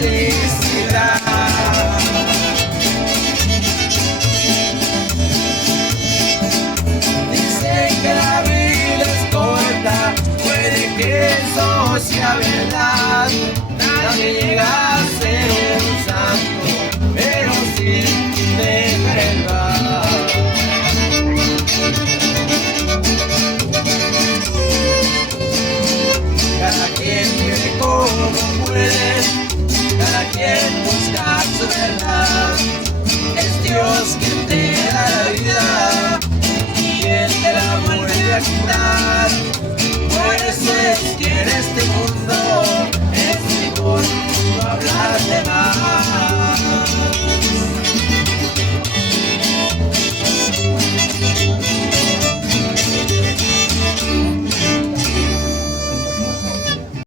felicidad. Dicen que la vida es corta, puede que eso sea verdad. Nadie llega a ser un santo, pero sí de verdad. Cada quien vive como puede, cada quien busca su verdad. Es Dios quien te da la vida, quien te la vuelve a quitar.